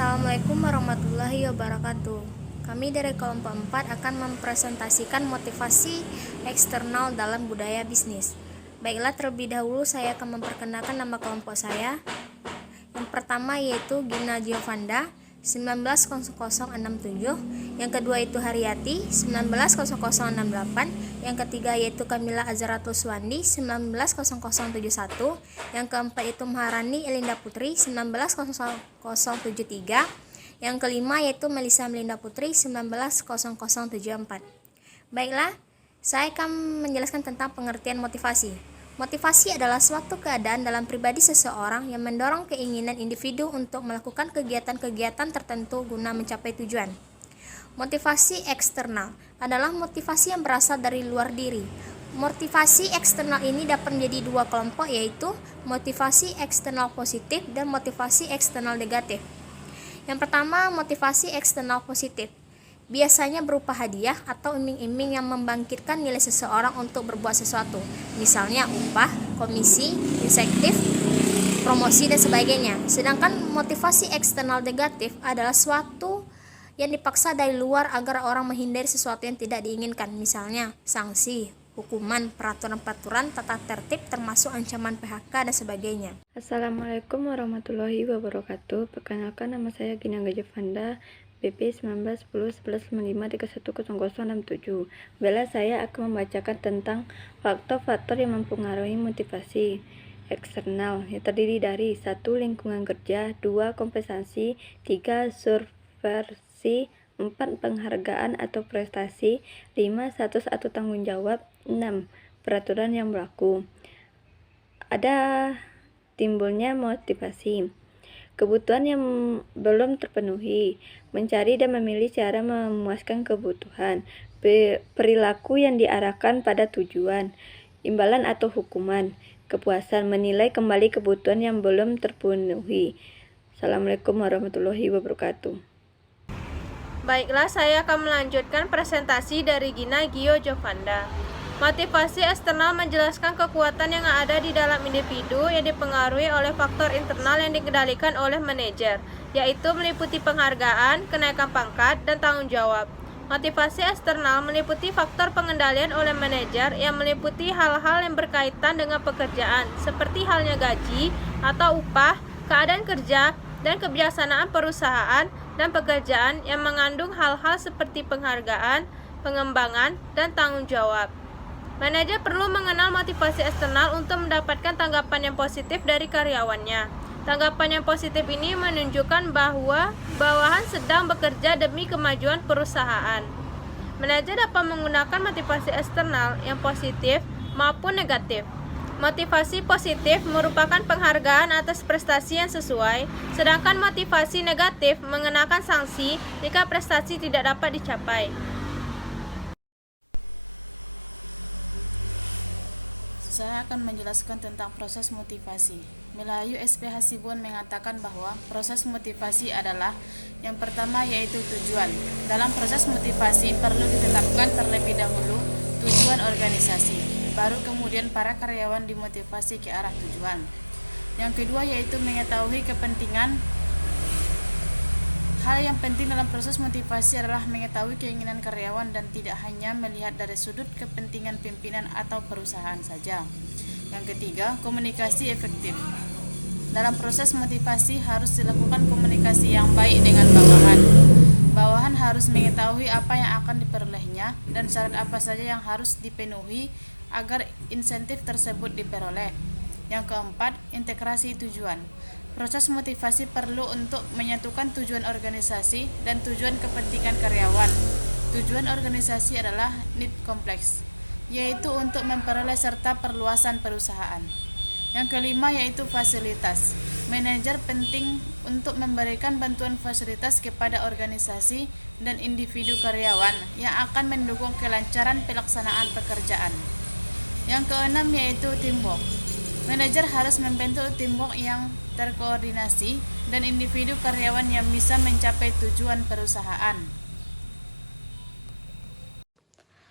Assalamualaikum warahmatullahi wabarakatuh. Kami dari kelompok 4 akan mempresentasikan motivasi eksternal dalam budaya bisnis. Baiklah, terlebih dahulu saya akan memperkenalkan nama kelompok saya. Yang pertama yaitu Gina Giovanda 190067, yang kedua itu Haryati 190068, yang ketiga yaitu Kamila Azaratul Suwandi 190071, yang keempat itu Maharani Elinda Putri 190073, yang kelima yaitu Melisa Melinda Putri 190074. Baiklah, saya akan menjelaskan tentang pengertian motivasi. Motivasi adalah suatu keadaan dalam pribadi seseorang yang mendorong keinginan individu untuk melakukan kegiatan-kegiatan tertentu guna mencapai tujuan. Motivasi eksternal adalah motivasi yang berasal dari luar diri. Motivasi eksternal ini dapat menjadi dua kelompok, yaitu motivasi eksternal positif dan motivasi eksternal negatif. Yang pertama, motivasi eksternal positif biasanya berupa hadiah atau iming-iming yang membangkitkan nilai seseorang untuk berbuat sesuatu, misalnya upah, komisi, insentif, promosi, dan sebagainya. Sedangkan motivasi eksternal negatif adalah suatu yang dipaksa dari luar agar orang menghindari sesuatu yang tidak diinginkan, misalnya sanksi, hukuman, peraturan-peraturan, tata tertib, termasuk ancaman PHK dan sebagainya. Assalamualaikum warahmatullahi wabarakatuh. Perkenalkan, nama saya Gina Giovanda, BP 19101155310067. Bila saya akan membacakan tentang faktor-faktor yang mempengaruhi motivasi eksternal, yang terdiri dari 1. Lingkungan kerja, 2. Kompensasi, 3. Subversi, 4. Penghargaan atau prestasi, 5. Status atau tanggung jawab, 6. Peraturan yang berlaku. Ada timbulnya motivasi. Kebutuhan yang belum terpenuhi, mencari dan memilih cara memuaskan kebutuhan, perilaku yang diarahkan pada tujuan, imbalan atau hukuman, kepuasan, menilai kembali kebutuhan yang belum terpenuhi. Assalamualaikum warahmatullahi wabarakatuh. Baiklah, saya akan melanjutkan presentasi dari Gina Giovanda. Motivasi eksternal menjelaskan kekuatan yang ada di dalam individu yang dipengaruhi oleh faktor internal yang dikendalikan oleh manajer, yaitu meliputi penghargaan, kenaikan pangkat, dan tanggung jawab. Motivasi eksternal meliputi faktor pengendalian oleh manajer yang meliputi hal-hal yang berkaitan dengan pekerjaan, seperti halnya gaji atau upah, keadaan kerja, dan kebijaksanaan perusahaan dan pekerjaan yang mengandung hal-hal seperti penghargaan, pengembangan, dan tanggung jawab. Manajer perlu mengenal motivasi eksternal untuk mendapatkan tanggapan yang positif dari karyawannya. Tanggapan yang positif ini menunjukkan bahwa bawahan sedang bekerja demi kemajuan perusahaan. Manajer dapat menggunakan motivasi eksternal yang positif maupun negatif. Motivasi positif merupakan penghargaan atas prestasi yang sesuai, sedangkan motivasi negatif mengenakan sanksi jika prestasi tidak dapat dicapai. Saya akan menjelaskan tentang proses motivasi. Melayu SP Hasibuan mengatakan bahwa proses motivasi adalah yang pertama yaitu tujuan. Dalam proses motivasi perlu ditetapkan terlebih dahulu tujuan organisasi, baru kemudian para karyawan dimotivasi ke arah tujuan. Yang kedua yaitu mengetahui kepentingan. Hal yang penting dalam proses motivasi adalah mengetahui keinginan karyawan dan tidak hanya melihat dari sudut kepentingan pimpinan atau perusahaan saja. Yang ketiga, komunikasi efektif. Dalam proses motivasi harus dilakukan komunikasi yang baik dengan bawahan. Bawahan harus mengetahui apa yang akan diperolehnya dan syarat apa saja yang harus dipenuhi agar insentif tersebut diperoleh. Yang keempat, integrasi tujuan. Proses motivasi perlu untuk menyatukan tujuan organisasi dan tujuan kepentingan karyawan. Tujuan organisasi adalah need kompleks, yaitu untuk memperoleh serta perluasan perusahaan. Yang kelima yaitu fasilitas. Manajer penting untuk memberikan bantuan fasilitas kepada organisasi dan individu karyawan yang akan mendukung kelancaran pelaksanaan pekerjaan. Yang keenam yaitu teamwork. Manajer harus membentuk teamwork yang terkoordinasi dan individu karyawan yang bisa mencapai tujuan perusahaan.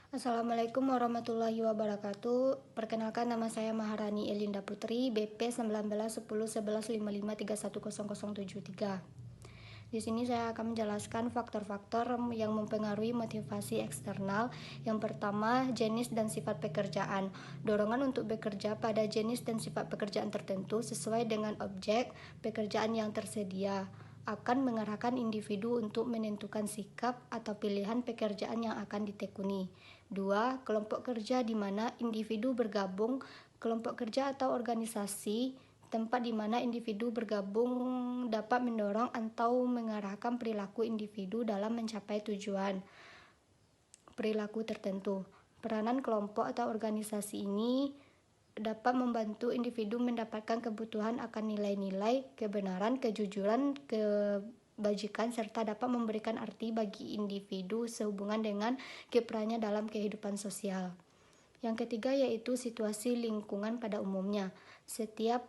Assalamualaikum warahmatullahi wabarakatuh. Perkenalkan, nama saya Maharani Elinda Putri, BP 19101155310073. Di sini saya akan menjelaskan faktor-faktor yang mempengaruhi motivasi eksternal. Yang pertama, jenis dan sifat pekerjaan. Dorongan untuk bekerja pada jenis dan sifat pekerjaan tertentu sesuai dengan objek pekerjaan yang tersedia akan mengarahkan individu untuk menentukan sikap atau pilihan pekerjaan yang akan ditekuni. 2. Kelompok kerja di mana individu bergabung. Kelompok kerja atau organisasi tempat di mana individu bergabung dapat mendorong atau mengarahkan perilaku individu dalam mencapai tujuan perilaku tertentu. Peranan kelompok atau organisasi ini dapat membantu individu mendapatkan kebutuhan akan nilai-nilai, kebenaran, kejujuran, kebajikan, serta dapat memberikan arti bagi individu sehubungan dengan kiprahnya dalam kehidupan sosial. Yang ketiga yaitu situasi lingkungan pada umumnya. Setiap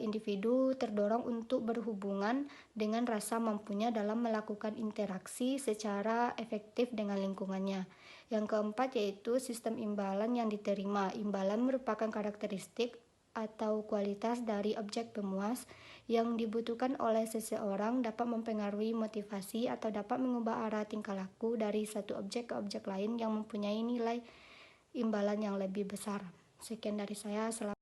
individu terdorong untuk berhubungan dengan rasa mampunya dalam melakukan interaksi secara efektif dengan lingkungannya. Yang keempat yaitu sistem imbalan yang diterima. Imbalan merupakan karakteristik atau kualitas dari objek pemuas yang dibutuhkan oleh seseorang, dapat mempengaruhi motivasi atau dapat mengubah arah tingkah laku dari satu objek ke objek lain yang mempunyai nilai imbalan yang lebih besar. Sekian dari saya. Selamat